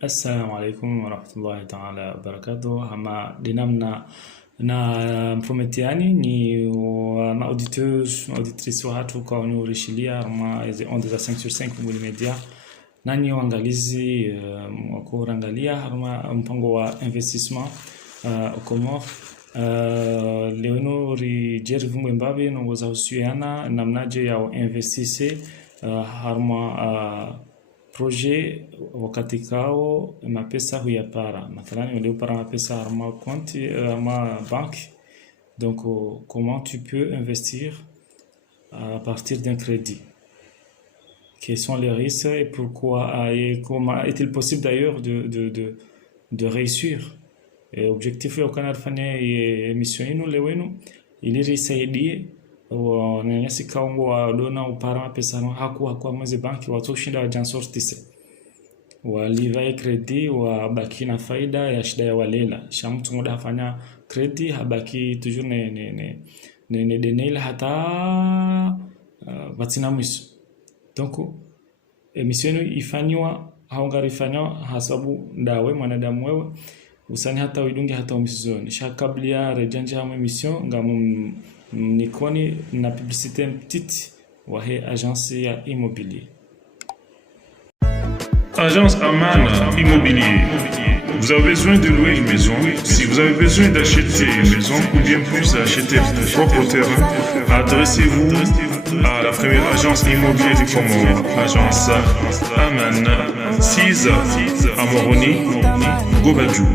Assalamu alaikum wa rahmatullahi ta'ala wa barakatuh. Hama dinamna na mprometiani ni ma auditeuse, auditrice wa hatu kwa unishilia hama on des 5 sur 5 mbuli media. Nani wangalizi wakurangalia hama mpango wa investissement ukomo Leono rijerivu mwembabe nongoza husuiana namnaje ya investisse harma projet wakati kao mapesa huyapara mathalani uliopara mapesa harma konti harma banque. Donc comment tu peux investir à partir d'un crédit, quels sont les risques et pourquoi et comment est-il possible d'ailleurs de réussir. Objectif ya kana rafanya emission ino lewenu ili risaidie wananyasi kaungo wa dona upara pesa no hakuwa kwa mwezi banki watu shinda wa jansortise walivai kredi wa baki na faida ya shida ya walela shamtu ngoda hafanya kredi habaki toujours ne denela hata batina mwiso. Donc emission ifanywa haungarifanywa hasabu ndawe mwanadamu wewe usani hata widungi hata umisizoni shakablia rejanja hamu emission ngamu nikoni na publicité petite wahe agence ya immobilier. Agence Amana Immobilier. Vous avez besoin de louer une maison, si vous avez besoin d'acheter une maison ou bien plus acheter votre propre terrain, adressez-vous à la première agence immobilière du Comore, agence Amana 6 à Moroni, Gobadjou.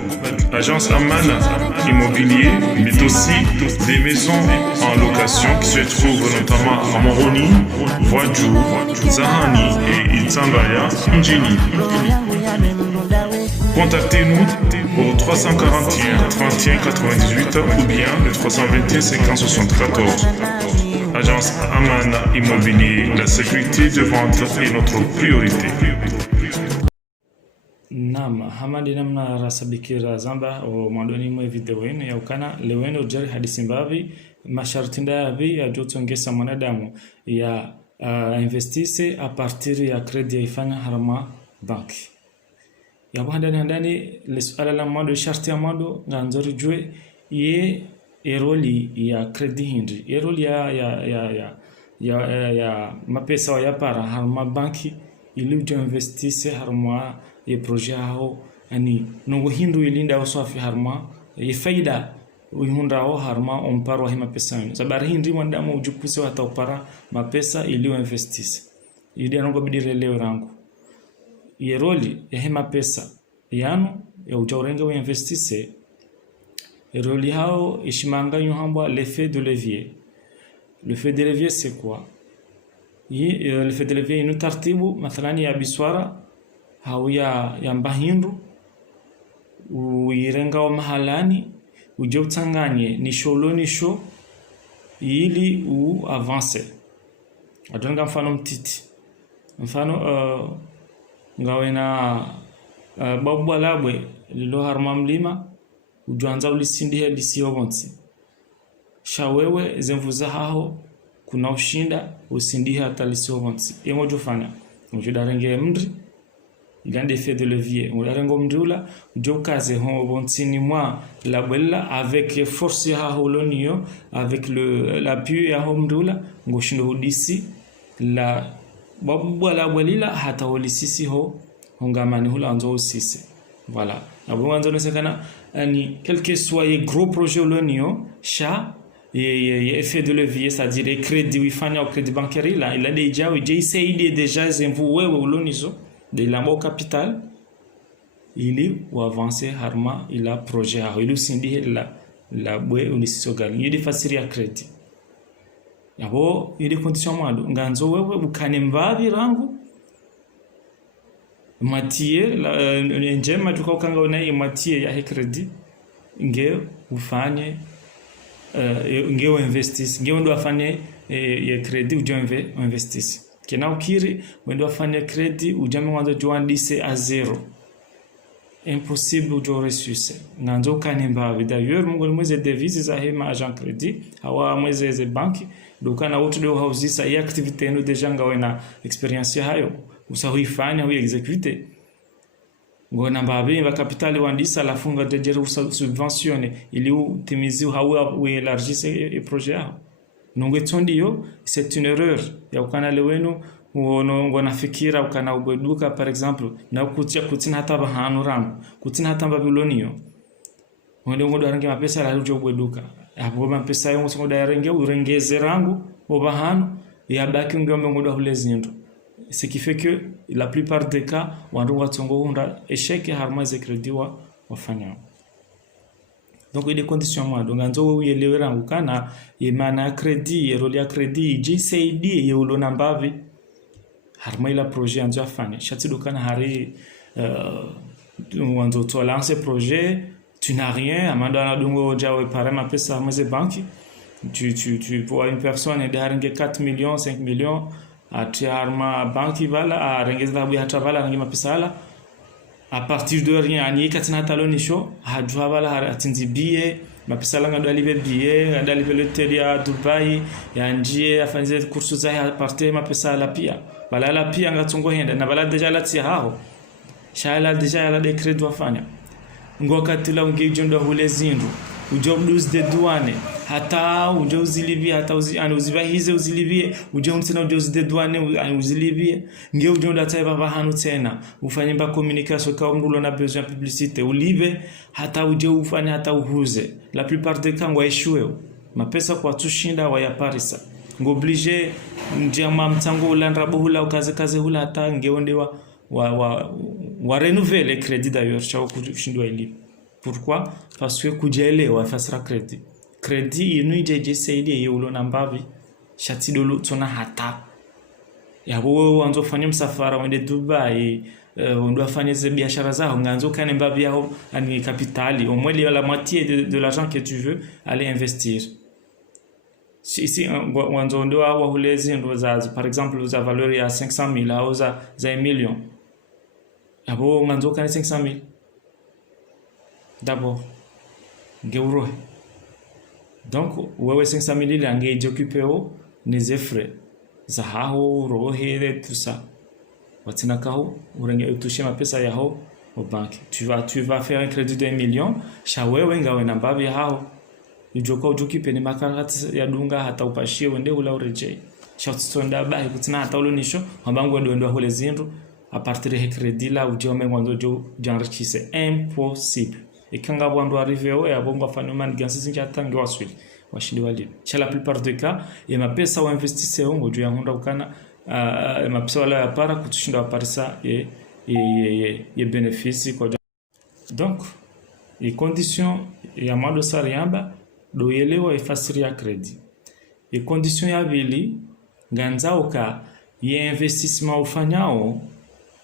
Agence Amana Immobilier, mais aussi des maisons en location qui se trouvent notamment à Moroni, Voadjou, Zahani et Itzambaya, Njini. Contactez-nous au 341 31 98 ou bien le 321 50 74. Agence Amana Immobilier, la sécurité de vente est notre priorité. Naam, hamadi namna rasabikira zamba o mandoni mwe video yenu ya ukana leweno jari hadisi mbavi masharti ndavi ya jotongesa mwanadamu ya investisse a partir ya kredi ya ifanya harama banki. Ya ndani le suala la mwado sharti ya mwado nganzori jwe ye eroli ya kredi hindi eroli ya mapesa wa yapara harama banki ili ujo investisse harama ye projet hao ani nongo hindu ilinda wasafi harma ye faida uhunda hao harma omparo hima pesa yenu sabari hindi mwandamu ujupuse hata upara mapesa ili investisse ili anongo bidire leo rangu ye roli ya hima pesa yanu ya ujaurenge wa investisse roli hao ishimanga yuhambwa l'effet de levier. L'effet de levier c'est quoi? L'effet de levier inu tartibu mathalani ya biswara hau ya mbahindu uirenga wa mahalani uje utanganye nisho ili avance. Adonga mfano mtiti mfano ngawe na babu alabwe lilo harma mlima ujuanza ulisindihe lisiyobonsi shawewe zemvuza hao kuna ushinda usindihe hata lisiyobonsi yengo jufanya ujudarenge mdri il fait de levier on la rengo mdula jokaze ho bontini moi la bella avec force ya holonio avec l'appui ya mdula ngoshindo hudisi la babu la bwelila hata holisisi ho hongamani hula anzo usisi voilà abo anzo nesekana ani quel que soit les gros projets holonio cha et effet de levier c'est-à-dire les crédits wifanya au crédit bancaire là il a déjà déjà zemvu wewe holonizo de l'amo capital ili uavance harma ila projet hao ili usindi la bwe unisisogali ili fasiri ya credit yabo ili condition mwado nganzo wewe bukane mbavi rangu matie njema tukakanga una matie ya credit nge ufanye nge investis nge ndo afanye ya credit ujo investis kena ukiri wendo afanye kredi ujame wanzo juandise a zero impossible ujo resuse nanzo kanimba d'ailleurs mungu mweze devise za hema agent credit hawa mweze ze banki dukana wote do hauzisa ya activité no deja ngawe na experience hayo usahuifanya hu execute ngona mbabe va kapitali wandisa la funga de jere subventionner ili utimizi au élargisse et projet yao nungu tondiyo c'est une erreur ya ukanale wenu ngona fikira ukana ubeduka par exemple na kutina hata bahanu rangu kutina hata babiloniyo ngode ngodo rangi mapesa la ujo ubeduka hapo mapesa yongo ngodo yarenge urengeze rangu obahanu ya baki ngombe ngodo hulezindo ce qui fait que la plupart des cas wandu watongo hunda échec harma ze crédit wafanya donc il des conditions moi donc nzo uyelewe rangu kana imana crédit role ya crédit JCD yulo nambavi harma ila projet nzo afanya chatido kana hari wanzo to lancer projet tu n'as rien amanda dongo jawe para mapesa maze banki tu vois une personne et derrière 4 millions 5 millions ati arma banki vala arengeza bu hata vala rangi mapesa à partir de rien ani katina taloni show hajua vala atinzi bie mapesa langa ndo alibe bie adalibe l'hôtel ya Dubai ya njie afanze kursu za à partir mapesa la pia bala la pia ngatungo henda na bala deja lati hao shala deja la de credit wafanya ngokatila ungejondo hulezindu ujobdus de douane hata ujozilibia hata uzibahize uzilibie ujontsena ujoz de douane uzilibie nge ujonda taiba bahanu tena ufanye ba communication ka umrulo na besoin publicité ulibe hata uje ufanye hata uhuze la plupart des cas ngwa échoué mapesa kwa tushinda wa ya parisa ngoblige njama mtango ulandra bohula ukaze hula hata ngeondewa wa renouveler crédit d'ailleurs chao kushindwa ilipe. Pourquoi? Parce que kujaelewa fasira crédit inu ijeje saidi yulo nambavi shati dolo tona hata yabo wanzo fanya msafara wende Dubai ndo afanye ze biashara zao nganzo kane mbavi yao ani kapitali au moins la moitié de l'argent que tu veux aller investir. Si wanzo ndo wa hulezi ndo za par exemple za valeur ya 500,000 au za 1 million yabo nganzo kane 500,000 d'abord ngeurohe donc wewe 500,000 ile angeje occupeo les frais za hao rohe tout ça watina kao urenge utushe mapesa yao au banque tu vas faire un crédit de 1 million sha wewe ngawe na mbabi hao ujoko ujukipe ni makarati ya dunga hata upashie wende ula ureje sha tsonda bahi kutina hata ulonisho mabango ndo hole zindu a partir de crédit là ujome ngwanzo jo janrichise impossible ikanga bwandu arrivé ya bongo phénomène gansi njatangi waswili washindi wali cha la plupart des cas et mapesa wa investisseur ngo jo yahunda ukana mapesa wala ya para kutushinda wa parisa ye bénéfice kwa donc les conditions ya mado sariamba do yelewa ifasiri ya credit et conditions ya bili ganzauka ye investissement ufanyao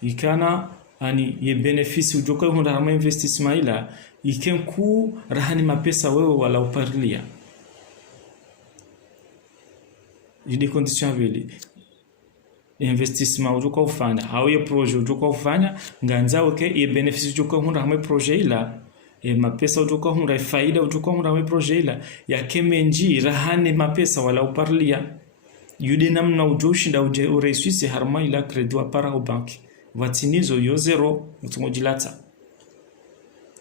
ikana ani ye bénéfice ujoka hunda kama investissement ila ikenku rahani mapesa wewe wala uparlia ili condition vile investissement ujoka ufanya au ye projet ujoka ufanya nganza okay ye bénéfice ujoka hunda kama projet ila mapesa ujoka hunda faida ujoka hunda kama projet ila ya kemenji rahani mapesa wala uparlia yude namna ujoshinda uje uresuisi harma ila credit wa para au banki watinizo yo zero mutungojilata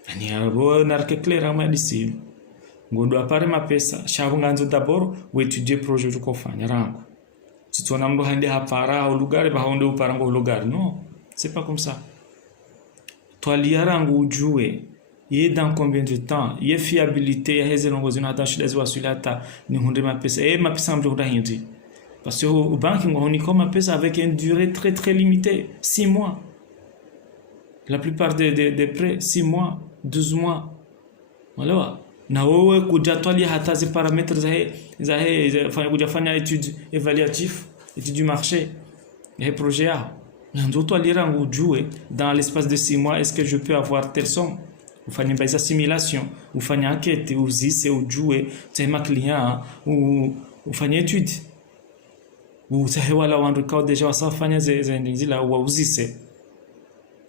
ani abo narke clair ma disi ngodo apare mapesa shabu nganzo d'abord we étudier projet uko fanya rango titona mbo hande hapara au lugari ba honde uparango lugari non c'est pas comme ça toi liarango ujue ye dans combien de temps ye fiabilité ya heze longo zina hata shida zwa sulata ni hunde mapesa mapesa mbo ndahindi parce que au banque on y comme mapesa avec une durée très très limitée 6 mois la plupart des prêts 6 mois 12 mois voilà na wewe kujatwali hata zi paramètres za fanya kujafanya étude évaluatif étude du marché et projet a ndio twalira ngujue dans l'espace de 6 mois est-ce que je peux avoir telle somme ufanye base assimilation ufanye enquête uzise ujue tema client ou ufanye étude utahewala wandu kao deja wasafanya ze ndizila wauzise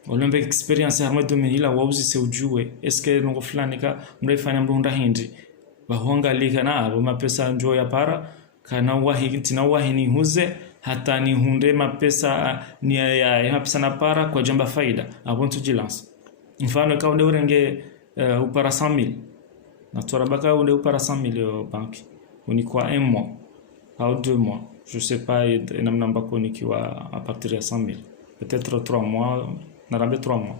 olembe experience harma domaine ila wauzise ujue eske nongo fulani ka mrefanya mrunda hindi bahonga lika na abo mapesa njo ya para kana wahi tina wahi ni huze hata ni hunde mapesa ni ya mapesa na para kwa jamba faida abonto jilance mfano kama unde urenge upara 100,000 na torabaka unde upara 100,000 banki unikwa 1 mois ou 2 mois, je sais pas namna ambako nikiwa à partir ya 100,000 peut-être 3 mois na rambe 3 mois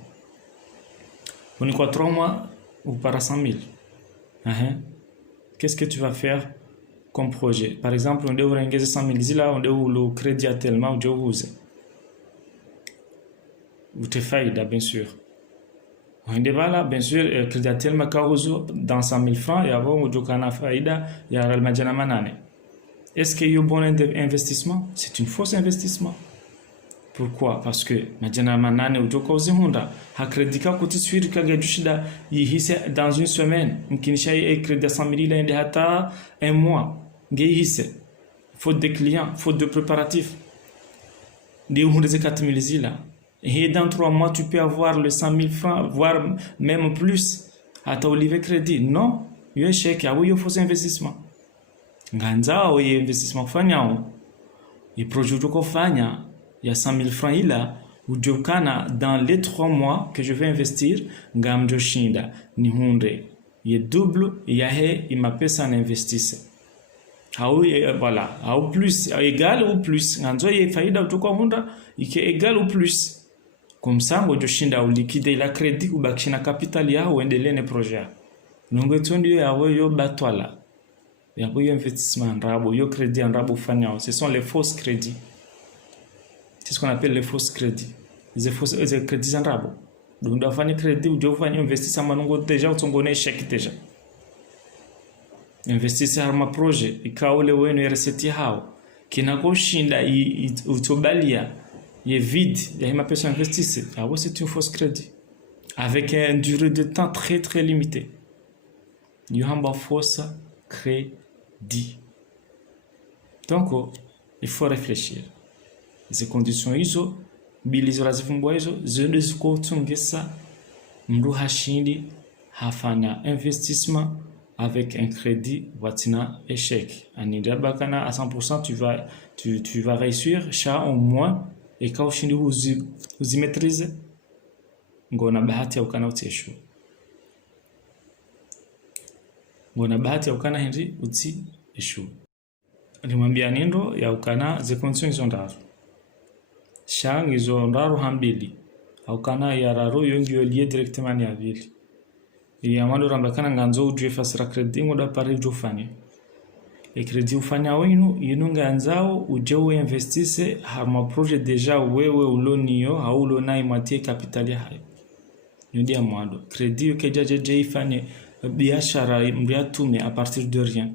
unikwa 3 mois upara 100,000. Qu'est-ce que tu vas faire comme projet? Par exemple, on doit engager 100,000 zila, on doit le crédit à tellement, on doit vous te faillez, bien sûr. On doit là, bien sûr, crédit à tellement dans 100,000 francs, et avant, on doit faïda, il y a le majana manane. Est-ce qu'il y a un bon investissement? C'est une fausse investissement. Pourquoi? Parce que majana manane ujoka uzihunda hakredika kutiswiri kagajushida yihise dans une semaine mkinisha crédit à 100,000 là ende hata un mois ngehise faute de clients, faute de préparatifs de 4,000 zila et dans 3 mois tu peux avoir le 100,000 francs voire même plus hata olive crédit. Non, yo échec ya yo fausse investissement nganza o investissement fanyao et projet ujoka fanya il y a 100,000 francs ila ujokana dans les 3 mois que je vais investir ngamjo shinda ni hunde ye double ya he imapesa na investisse au voilà au plus égal ou plus nganzo ye faida utoka hunda ike égal ou plus comme ça ngojo shinda ulikide la crédit ubakishina capital ya uendelee ne projet nongo tondi yawe yo batwala yabo yo investissement rabo yo crédit rabo fanyao. Ce sont les fausses crédits. C'est ce qu'on appelle les fausses crédits. Les crédits en rabo. Donc, on doit faire un crédit ou on doit investir dans déjà un échec déjà. Investir dans un projet. Et quand on a recette qui n'a pas shinda utobalia, il est vide. Il y a une personne investir. C'est une fausse crédit. Avec une durée de temps très très limitée. Il y a une fausse crédit. Donc, il faut réfléchir. Ces conditions hizo mbili zorazivumbwa hizo zende zikotungesa mndu hashindi hafanya investissement avec un crédit watina échec anida bakana à 100% tu vas réussir cha au moins et quand ushindi uzimetrize ngona bahati ya ukana uteshu ngona bahati ya ukana hindi uti eshu nimwambia nindo ya ukana ze conditions hizo ndazo shang izo ndaru hambili au kana yararo yongyo lié directement ya vile ya mando rambakana nganzo uje fasira credit ngoda pare jofanya e credit ufanya wenu yinunga nzao uje uinvestisse harma projet déjà wewe uloniyo au ulona imatie capital ya hayo yodi ya mwado credit ukejaje ifanye biashara mriatume à partir de rien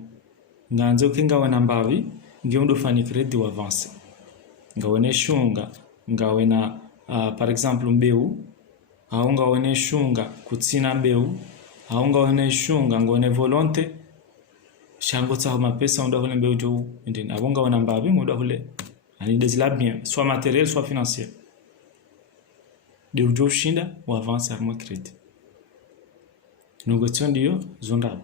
nganzo kinga wana mbavi ngeundo fanya credit wa avance ngawene shunga ngawena par exemple mbeu au ngawene shunga kutsina mbeu au ngawene shunga ngone volonté shango tsa mapesa ndo hole mbeu jo ndeni abonga wana mbabi ndo hole ani desila bien soit matériel soit financier de ujo shinda ou avance à mon crédit négociation dio zonda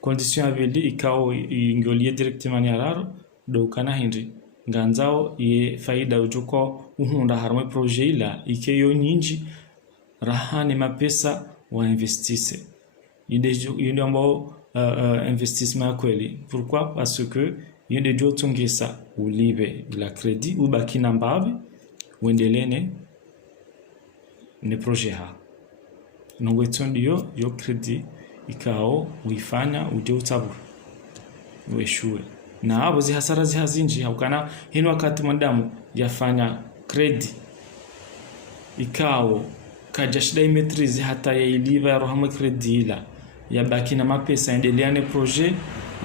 condition aveli ikao ingolier directement yararo do kana hindi nganzao ye faida ujuko uhunda harma projet ila ikeyo nyinji rahani mapesa wa investisse yinde ambao investissement kweli. Pourquoi? Parce que yinde jo tungisa ulibe la crédit ubakina mbavi wendelene ne projet ha nongwetondio yo crédit ikao uifanya uje utabu ueshue na abo zihasara zihazinji haukana hino wakati mwandamu yafanya credit ikao kajashida imetrizi hata ya iliva ya rohama credit ila ya baki na mapesa endeleane projet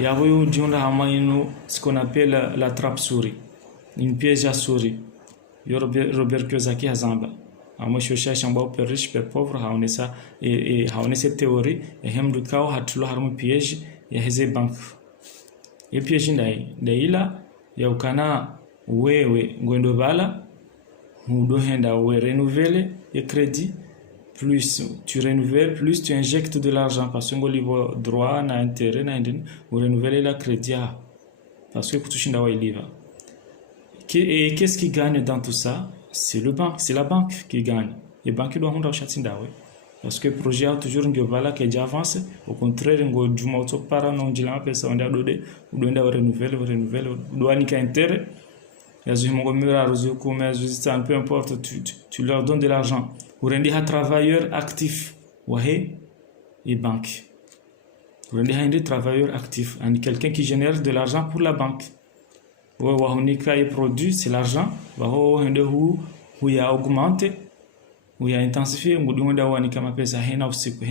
ya huyo unjiunda hama inu sikona appelle la trappe souris une piège à souris yo Robert Kiyosaki hazamba amo shosha shamba au riche per pauvre haonesa et haonesa théorie ya hemdu kao hatulo harmu piège ya heze bank et piège ndaila ya ukana wewe ngwendo bala mudo henda we renouveler et crédit plus tu renouvelles plus tu injectes de l'argent parce que ngolivo droit na intérêt na ndini ou renouveler la crédit parce que kutushinda wa iliva et qu'est-ce qui gagne dans tout ça? C'est le banque, c'est la banque qui gagne. Les banques doivent honda ushatsindawe parce que projet a toujours ndio vala que já avance. Au contraire ngo juma utopara no njila pesa onda dode udoenda renouveler doanika intérêt yazo mongo mira ruzu kuma zuzitan peu importe, tu leur donnes de l'argent ou rendi ha travailleur actif wahe et banque. Rendi ha indi travailleur actif, and quelqu'un qui génère de l'argent pour la banque. Wa hunika et produit c'est l'argent wa ho hende hu ya augmenter ou ya intensifier ngudunda wanika mapesa hena usiku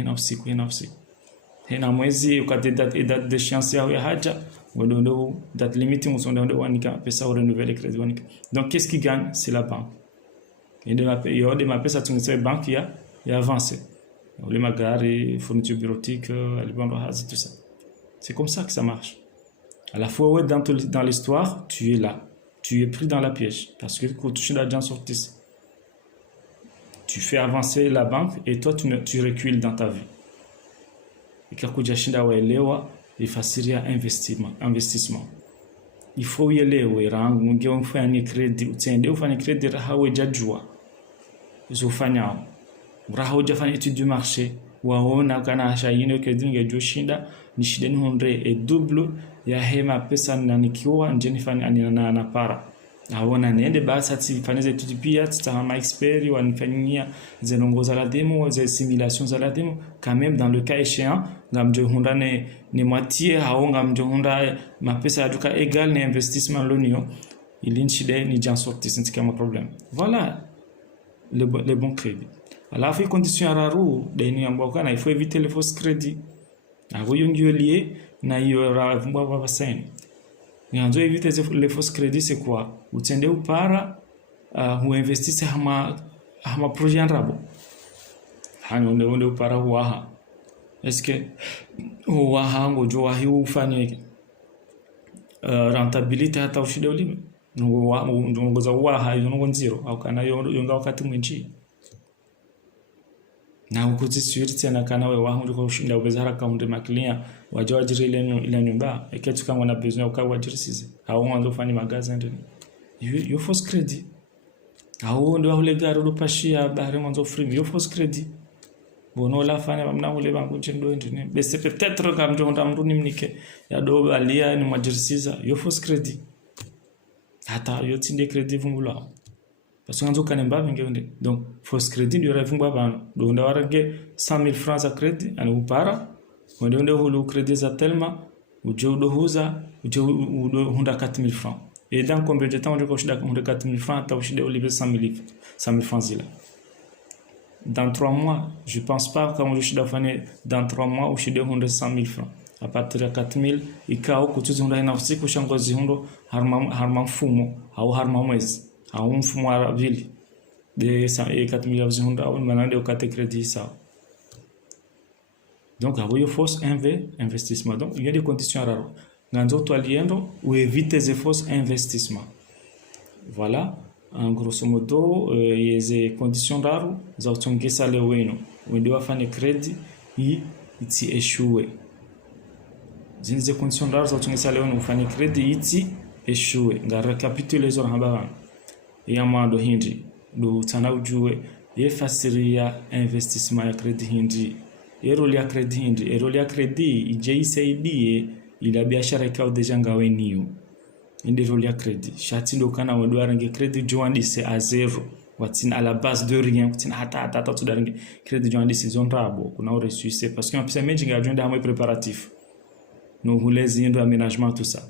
hena mwezi ukate date d'échéance ya haja ngodondo date limite musonda ndo wanika pesa au renouveler crédit wanika. Donc qu'est-ce qui gagne? C'est la banque. Et de ma pesa tungise banque ya avancé. Les magari, fournitures bureautiques, les bandes tout ça. C'est comme ça que ça marche. À la fois, ouais, dans l'histoire, tu es là. Tu es pris dans la piège. Parce que quand tu es sorti, tu fais avancer la banque et toi, tu recules dans ta vie. Et quand tu es là, il faut investissement. Il faut y aller. Il faut un crédit. Il faut un crédit. Il faut un Braha ujafanya étude du marché waona kana ashayino kedinge joshinda ni shida ni honre e double ya hema pesa na nikiwa njeni fanya anina na para aona nende basi atifanyeze étude pia tutama expert wanifanyia zenongoza la demo za simulation za la demo quand même dans le cas échéant ngamjo honda ne moitié hao ngamjo honda mapesa aduka égal na investissement lonio ili nchide ni jan sorti c'est kama problème. Voilà le bon crédit. Alors, il condition raro deni amboka il faut éviter les fausses crédits. Avoyo ndio lié na yora vumba baba sen. Nganzo éviter les fausses crédits c'est quoi? Utende upara ou investisse hama projet en rabo. Hani onde upara huaha. Est-ce que huaha ngojo wahi ufanye rentabilité hata ushide ulime? Ngoza huaha yongo nziro au kana yonga wakati mwinchi. Na ukuzisuri tena kana wewe wangu ndiko ushinda ubezara kaunde maklia waje wajiri ile nyumba eketu kama na besoin ukawa wajirisize au mwanzo fanya magazi ndani yo fausse crédit au ndo wale gari rupashia bahari mwanzo free yo fausse crédit bono la fanya mna ule bangu chendo ndani bese peut-être comme ndo ndamruni mnike ya do alia ni mwajirisiza yo fausse crédit hata yo tinde crédit vumbula parce que nzo kanemba vingeonde. Donc fausse crédit ndio revungwa bana do ndawarage 100,000 francs za crédit ani upara wende hulu crédit za tellement ujo dohuza ujo hunda 4,000 francs et dans combien de temps on doit shida 4,000 francs ta ushide oliver 100,000 francs zila dans 3 mois. Je pense pas comme ushida fane dans 3 mois ushide 100,000 francs à partir de 4,000 ikao kutuzunda ina usiku shangozi hundo harma mfumo au harma mwezi a mfumo wa vile de 4,000 au manande ukate crédit ça. Donc il faut investissement. Donc il y a des conditions rares. Nganzo toaliendo ou éviter les faux investissements. Voilà en grosso modo les conditions rares za utongesa le wenu wende wafanye crédit iti échouer. Zinze conditions rares za utongesa le wenu ufanye crédit iti échouer. Ngara recapituler zo haba yamando hindi do tanawjue yefasiria investissement ya credit hindi eroli ya credit hindi eroli ya credit ijeisaidie ila biashara ikao deja ngawe niyo indi roli ya credit shatindo kana wadwarange credit joandise a zero watina à la base de rien watina hata tudarange credit joandise zone rabo kuna ore suisse parce que mapesa menji ngajonda hamwe préparatif no hulezi ndo aménagement tout ça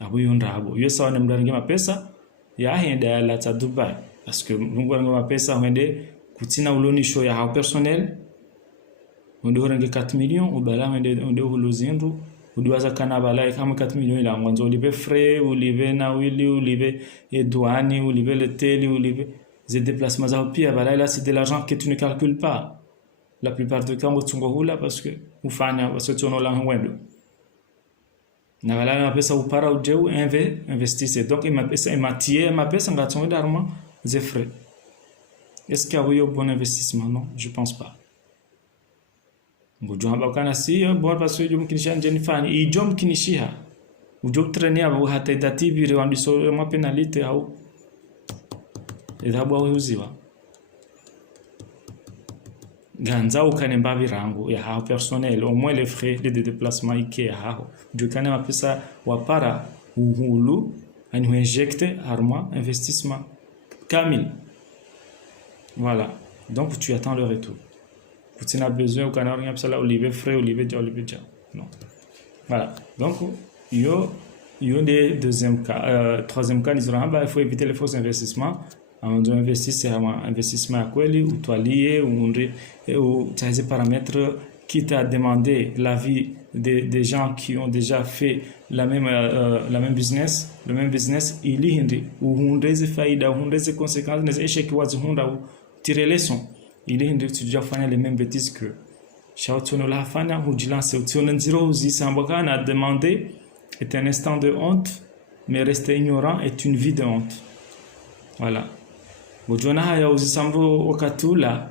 abo yonrabo yo sawa nemdarange mapesa ya henda la ta Dubai parce que mungu anga pesa wende kutina uloni show ya hao personnel wende orange 4 millions ubala wende huluzindu udiwaza kana bala kama 4 millions ila mwanzo ulive frais ulive na wili ulive douane ulive le télé ulive les déplacements za pia bala là c'est de l'argent que tu ne calcules pas la plupart du temps utungo hula parce que ufanya wasotono la ngwendo na wala na pesa upara ujeu investisse. Donc il m'a pesa ngatonga d'argent des frais. Est-ce qu'il y a eu un bon investissement? Non, je pense pas. Ngojo haba kana si bon parce que jom kinisha njeni fani i jom kinishiha ujom trainer aba hata datibi rewandiso ma penalite au edhabu au uziwa ganza ukanemba virangu ya hao personnel au moins les frais de déplacement ike hao dukane mapesa wapara uhulu ani injecte harma investissement kamil. Voilà, donc tu attends le retour. Tu n'as besoin au canard rien ça là olive frais olive déjà non. Voilà, donc yo des deuxième cas troisième cas ils auront il faut éviter les faux investissements. On doit investir c'est un investissement à kweli ou toi lié ou ces paramètres qui t'a demandé l'avis des gens qui ont déjà fait la même business, le même business ili hindi uhundeze faida uhundeze conséquences les échecs wazi hunda ou tirer les leçons ili hindi tu déjà faire les mêmes bêtises que Shautono la fana hujilance utsiona nziro uzisambakana a demandé est un instant de honte mais rester ignorant est une vie de honte. Voilà. Bojona haya uzisambo wakatula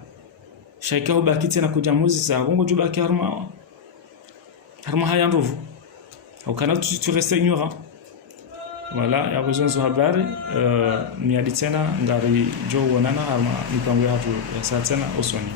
shaika ubaki tena kujamuzi za ngo jubaki harma haya ndovu au kana tu restes ignorant. Voilà, ya besoin zo habari ni adi tena ngari jo wonana harma mipango ya hatu ya saa tena usoni.